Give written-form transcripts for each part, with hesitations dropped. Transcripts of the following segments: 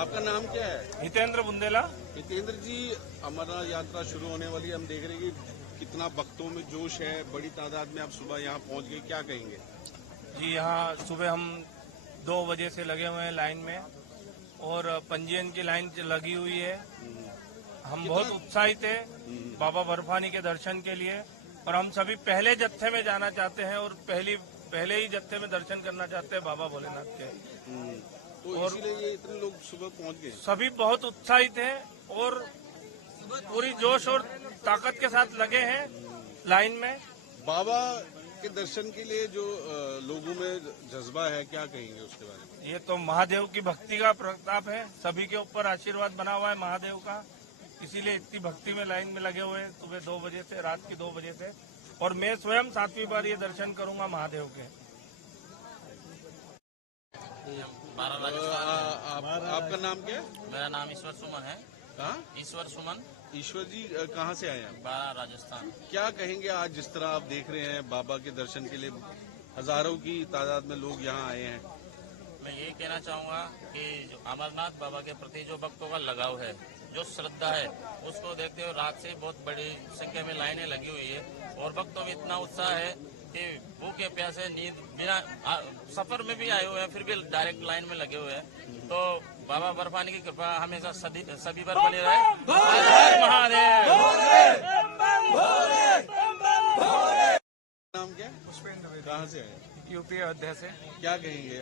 आपका नाम क्या है? हितेंद्र बुंदेला। हितेंद्र जी, अमरनाथ यात्रा शुरू होने वाली है, हम देख रहे हैं कि कितना भक्तों में जोश है, बड़ी तादाद में आप सुबह यहाँ पहुँच गए, क्या कहेंगे? जी यहाँ सुबह हम 2 बजे से लगे हुए हैं लाइन में और पंजीयन की लाइन लगी हुई है। हम बहुत उत्साहित है बाबा बर्फानी के दर्शन के लिए और हम सभी पहले जत्थे में जाना चाहते हैं और पहले ही जत्थे में दर्शन करना चाहते हैं बाबा भोलेनाथ के। तो इसीलिए ये इतने लोग सुबह पहुँच गए। सभी बहुत उत्साहित हैं और पूरी जोश और ताकत के साथ लगे हैं लाइन में। बाबा के दर्शन के लिए जो लोगों में जज्बा है, क्या कहेंगे उसके बारे में? ये तो महादेव की भक्ति का प्रताप है, सभी के ऊपर आशीर्वाद बना हुआ है महादेव का, इसीलिए इतनी भक्ति में लाइन में लगे हुए हैं सुबह 2 बजे से, रात की 2 बजे से। और मैं स्वयं 7वीं बार ये दर्शन करूंगा महादेव के। आपका नाम क्या है? मेरा नाम ईश्वर सुमन है। कहाँ? ईश्वर सुमन। ईश्वर जी, कहाँ से आए हैं? बारा, राजस्थान। क्या कहेंगे आज जिस तरह आप देख रहे हैं बाबा के दर्शन के लिए हजारों की तादाद में लोग यहाँ आए हैं? मैं यही कहना चाहूँगा कि जो अमरनाथ बाबा के प्रति जो भक्तों का लगाव है, जो श्रद्धा है, उसको देखते हुए रात से बहुत बड़ी संख्या में लाइनें लगी हुई है और भक्तों में इतना उत्साह है कि भूखे प्यासे नींद बिना सफर में भी आए हुए हैं, फिर भी डायरेक्ट लाइन में लगे हुए हैं। तो बाबा बर्फानी की कृपा हमेशा सभी पर बनी रहे। महादेव। नाम क्या? पुष्पेंद्र। कहाँ से आए? यूपी अयोध्या से। क्या कहेंगे?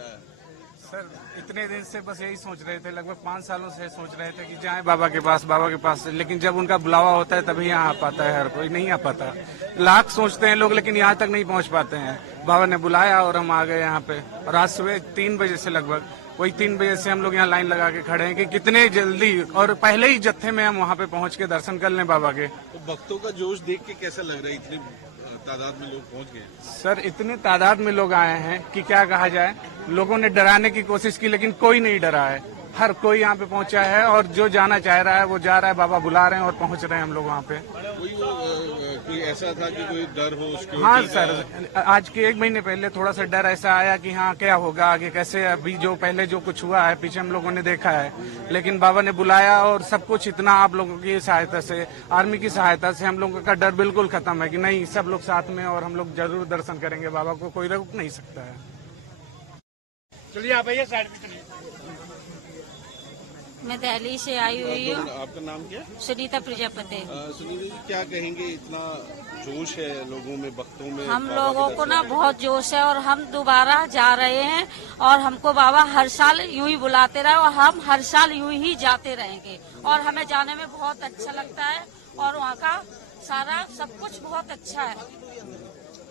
सर इतने दिन से बस यही सोच रहे थे, लगभग 5 सालों से सोच रहे थे कि जाएं बाबा के पास, लेकिन जब उनका बुलावा होता है तभी यहाँ आ पाता है, हर कोई नहीं आ पाता। लाख सोचते हैं लोग लेकिन यहाँ तक नहीं पहुँच पाते हैं। बाबा ने बुलाया और हम आ गए यहाँ पे। और आज सुबह 3 बजे से लगभग वही 3 बजे से हम लोग यहाँ लाइन लगा के खड़े हैं कि कितने जल्दी और पहले ही जत्थे में हम वहाँ पे पहुँच के दर्शन कर लें बाबा के। तो भक्तों का जोश देख के कैसा लग रहा है? इतनी तादाद में लोग पहुँच गए। सर इतने तादाद में लोग आए हैं कि क्या कहा जाए। लोगों ने डराने की कोशिश की लेकिन कोई नहीं डरा है, हर कोई यहाँ पे पहुंचा है और जो जाना चाह रहा है वो जा रहा है। बाबा बुला रहे हैं और पहुंच रहे हैं हम लोग वहाँ पे। कोई ऐसा था कि कोई डर हो उसके? हाँ सर, आज के 1 महीने पहले थोड़ा सा डर ऐसा आया कि हाँ क्या होगा आगे, कैसे अभी जो पहले जो कुछ हुआ है पीछे हम लोगों ने देखा है, लेकिन बाबा ने बुलाया और सब कुछ इतना आप लोगों की सहायता से, आर्मी की सहायता से हम लोगों का डर बिल्कुल खत्म है कि नहीं सब लोग साथ में और हम लोग जरूर दर्शन करेंगे बाबा को, कोई रोक नहीं सकता है। चलिए आप आइए साइड में चलिए। मैं दिल्ली से आई हुई हूँ। आपका नाम क्या? सुनीता प्रजापति। सुनीता जी, क्या कहेंगे? इतना जोश है लोगों में, भक्तों में? हम लोगों को ना बहुत जोश है और हम दोबारा जा रहे हैं और हमको बाबा हर साल यूं ही बुलाते रहे और हम हर साल यूं ही जाते रहेंगे और हमें जाने में बहुत अच्छा लगता है और वहाँ का सारा सब कुछ बहुत अच्छा है।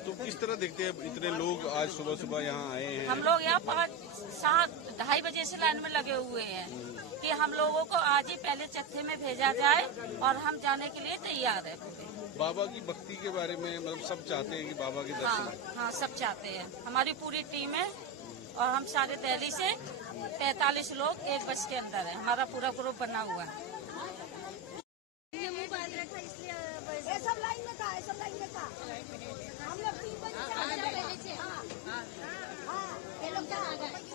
तो किस तरह देखते हैं इतने लोग आज सुबह सुबह यहाँ आए हैं? हम लोग यहाँ 5-7-2:30 बजे से लाइन में लगे हुए हैं कि हम लोगों को आज ही पहले जत्थे में भेजा जाए और हम जाने के लिए तैयार है। बाबा की भक्ति के बारे में मतलब सब चाहते हैं कि बाबा के दर्शन। हाँ सब चाहते हैं। हमारी पूरी टीम है और हम सारे दिल्ली से 45 लोग एक बस के अंदर है। हमारा पूरा ग्रुप बना हुआ है। सब लाइन में था, सब लाइन में था। हम लोग 3 बजे से आ गए। हाँ, ये लोग आ गए।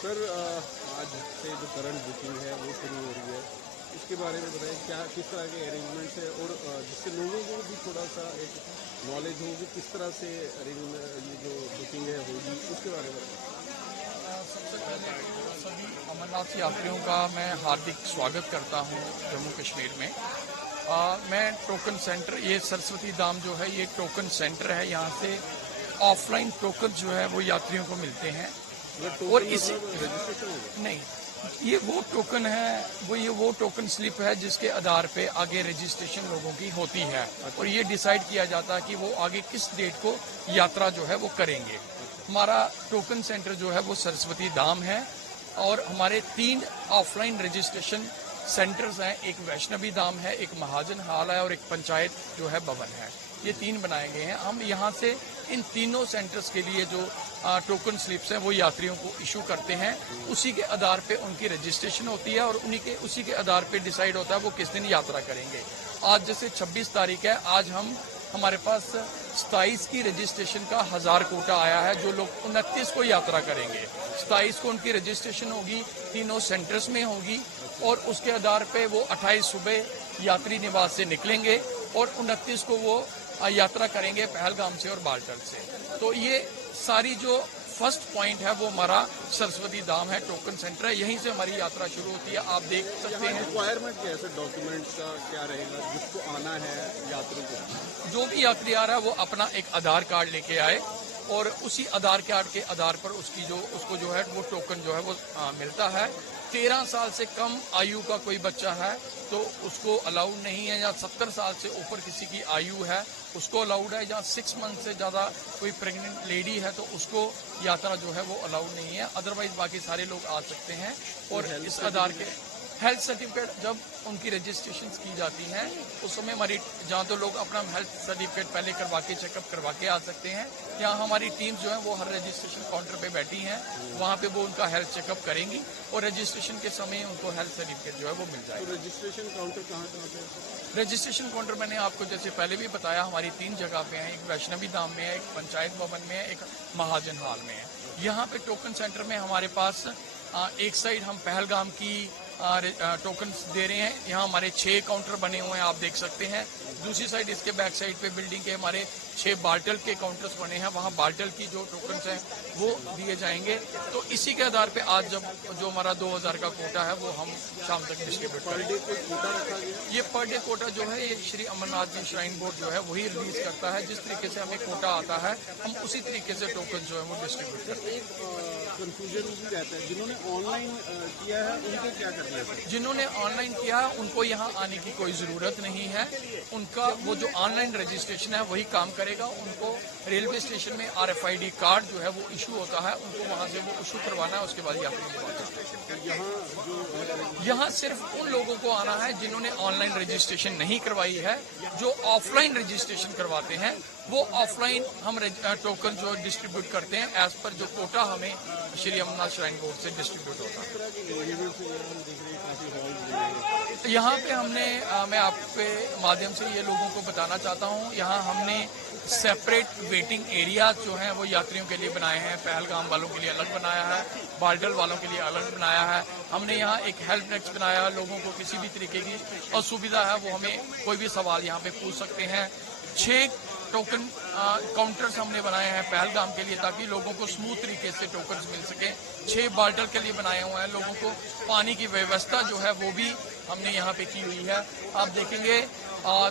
सर आज से जो करंट बुकिंग है वो शुरू हो रही है, इसके बारे में बताएं, क्या किस तरह के अरेंजमेंट्स है और जिससे लोगों को भी थोड़ा सा एक नॉलेज हो कि किस तरह से अरेंजमेंट ये जो बुकिंग है होगी, उसके बारे में बताएं। सबसे पहले तो सभी अमरनाथ यात्रियों का मैं हार्दिक स्वागत करता हूं जम्मू कश्मीर में। मैं टोकन सेंटर, ये सरस्वती धाम जो है ये टोकन सेंटर है। यहाँ से ऑफलाइन टोकन जो है वो यात्रियों को मिलते हैं और इसी नहीं, ये वो टोकन है, वो टोकन स्लिप है जिसके आधार पे आगे रजिस्ट्रेशन लोगों की होती है और ये डिसाइड किया जाता है कि वो आगे किस डेट को यात्रा जो है वो करेंगे। हमारा टोकन सेंटर जो है वो सरस्वती धाम है और हमारे 3 ऑफलाइन रजिस्ट्रेशन सेंटर्स हैं। एक वैष्णवी धाम है, एक महाजन हाल है और एक पंचायत जो है भवन है। ये 3 बनाए गए हैं। हम यहाँ से इन तीनों सेंटर्स के लिए जो टोकन स्लिप्स हैं वो यात्रियों को इशू करते हैं। उसी के आधार पे उनकी रजिस्ट्रेशन होती है और उसी के आधार पे डिसाइड होता है वो किस दिन यात्रा करेंगे। आज जैसे 26 तारीख है, आज हमारे पास 27 की रजिस्ट्रेशन का 1000 कोटा आया है। जो लोग 29 को यात्रा करेंगे, 27 को उनकी रजिस्ट्रेशन होगी, तीनों सेंटर्स में होगी और उसके आधार पे वो 28 सुबह यात्री निवास से निकलेंगे और 29 को वो यात्रा करेंगे पहलगाम से और बाल्टल से। तो ये सारी जो फर्स्ट पॉइंट है वो हमारा सरस्वती धाम है, टोकन सेंटर है, यहीं से हमारी यात्रा शुरू होती है। आप देख सकते हैं रिक्वायरमेंट कैसे, डॉक्यूमेंट्स का क्या रहेगा जिसको आना है यात्री को? जो भी यात्री आ रहा है वो अपना एक आधार कार्ड लेके आए और उसी आधार कार्ड के आधार पर उसको जो है वो टोकन जो है वो मिलता है। 13 साल से कम आयु का कोई बच्चा है तो उसको अलाउड नहीं है, या 70 साल से ऊपर किसी की आयु है उसको अलाउड है, या 6 मंथ से ज़्यादा कोई प्रेग्नेंट लेडी है तो उसको यात्रा जो है वो अलाउड नहीं है। अदरवाइज बाकी सारे लोग आ सकते हैं। और इस आधार के हेल्थ सर्टिफिकेट जब उनकी रजिस्ट्रेशन की जाती है उस समय हमारी जहाँ तो लोग अपना हेल्थ सर्टिफिकेट पहले करवा के चेकअप करवा के आ सकते हैं। यहाँ हमारी टीम जो है वो हर रजिस्ट्रेशन काउंटर पे बैठी हैं, वहाँ पे वो उनका हेल्थ चेकअप करेंगी और रजिस्ट्रेशन के समय उनको हेल्थ सर्टिफिकेट जो है वो मिल जाएगा। तो रजिस्ट्रेशन काउंटर कहाँ पे? रजिस्ट्रेशन काउंटर मैंने आपको जैसे पहले भी बताया हमारी 3 जगह पे हैं। एक वैष्णवी धाम में है, एक पंचायत भवन में है, एक महाजन हाल में है। यहाँ पे टोकन सेंटर में हमारे पास एक साइड हम पहलगाम की टोकन दे रहे हैं। यहाँ हमारे 6 काउंटर बने हुए हैं, आप देख सकते हैं। दूसरी साइड इसके बैक साइड पे बिल्डिंग के हमारे 6 बाल्टल के काउंटर्स बने हैं, वहाँ बाल्टल की जो टोकन्स हैं वो दिए जाएंगे। तो इसी के आधार पे आज जो हमारा 2000 का कोटा है वो हम शाम तक डिस्ट्रीब्यूट करेंगे। ये पर डे कोटा जो है ये श्री अमरनाथ जी श्राइन बोर्ड जो है वही रिलीज करता है। जिस तरीके से हमें कोटा आता है हम उसी तरीके से टोकन जो है वो डिस्ट्रीब्यूट करते हैं। कंफ्यूजन भी रहता है, जिन्होंने ऑनलाइन किया है उनको क्या करना है? जिन्होंने ऑनलाइन किया है उनको यहाँ आने की कोई जरूरत नहीं है। उनका वो जो ऑनलाइन रजिस्ट्रेशन है वही काम करेगा। उनको रेलवे स्टेशन में RFID कार्ड जो है वो इशू होता है, उनको वहाँ से वो इशू करवाना है, उसके बाद यहाँ सिर्फ उन लोगों को आना है जिन्होंने ऑनलाइन रजिस्ट्रेशन नहीं करवाई है। जो ऑफलाइन रजिस्ट्रेशन करवाते हैं वो ऑफलाइन हम टोकन जो डिस्ट्रीब्यूट करते हैं एज पर जो कोटा हमें श्री अमरनाथ श्राइन बोर्ड से डिस्ट्रीब्यूट होता है। यहाँ पे हमने मैं आपके माध्यम से ये लोगों को बताना चाहता हूँ, यहाँ हमने सेपरेट वेटिंग एरिया जो हैं वो यात्रियों के लिए बनाए हैं। पहलगाम वालों के लिए अलग बनाया है, बाल्टल वालों के लिए अलग बनाया है। हमने यहाँ एक हेल्प डेस्क बनाया है, लोगों को किसी भी तरीके की असुविधा है वो हमें कोई भी सवाल यहाँ पे पूछ सकते हैं। 6 टोकन काउंटर्स हमने बनाए हैं पहलगाम के लिए ताकि लोगों को स्मूथ तरीके से टोकन्स मिल सके। 6 बाल्टल के लिए बनाए हुए हैं। लोगों को पानी की व्यवस्था जो है वो भी हमने यहाँ पे की हुई है। आप देखेंगे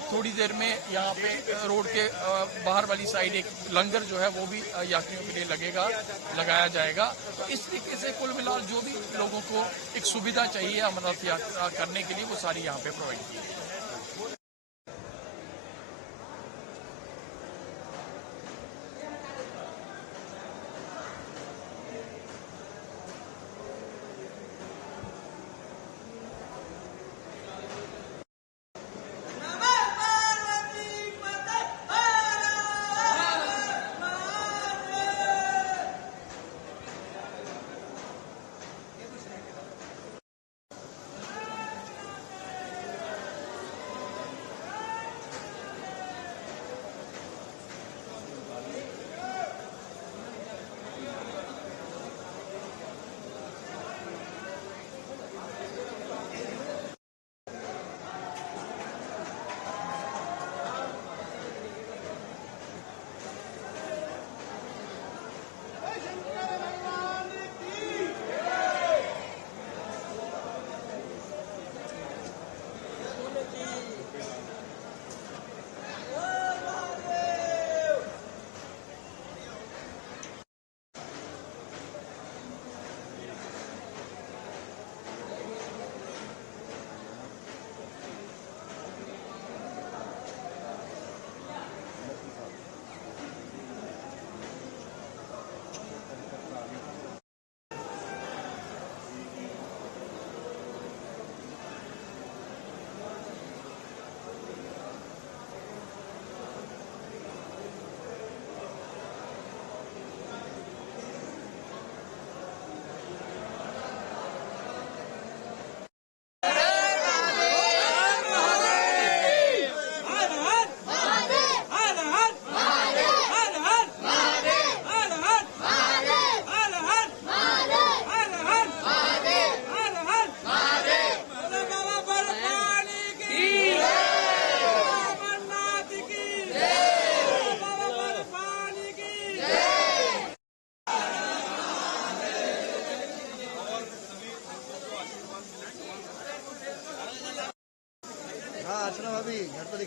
थोड़ी देर में यहाँ पे रोड के बाहर वाली साइड एक लंगर जो है वो भी यात्रियों के लिए लगाया जाएगा। तो इस तरीके से कुल मिलाकर जो भी लोगों को एक सुविधा चाहिए अमरनाथ यात्रा करने के लिए वो सारी यहाँ पे प्रोवाइड की है।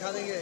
दिखा देंगे।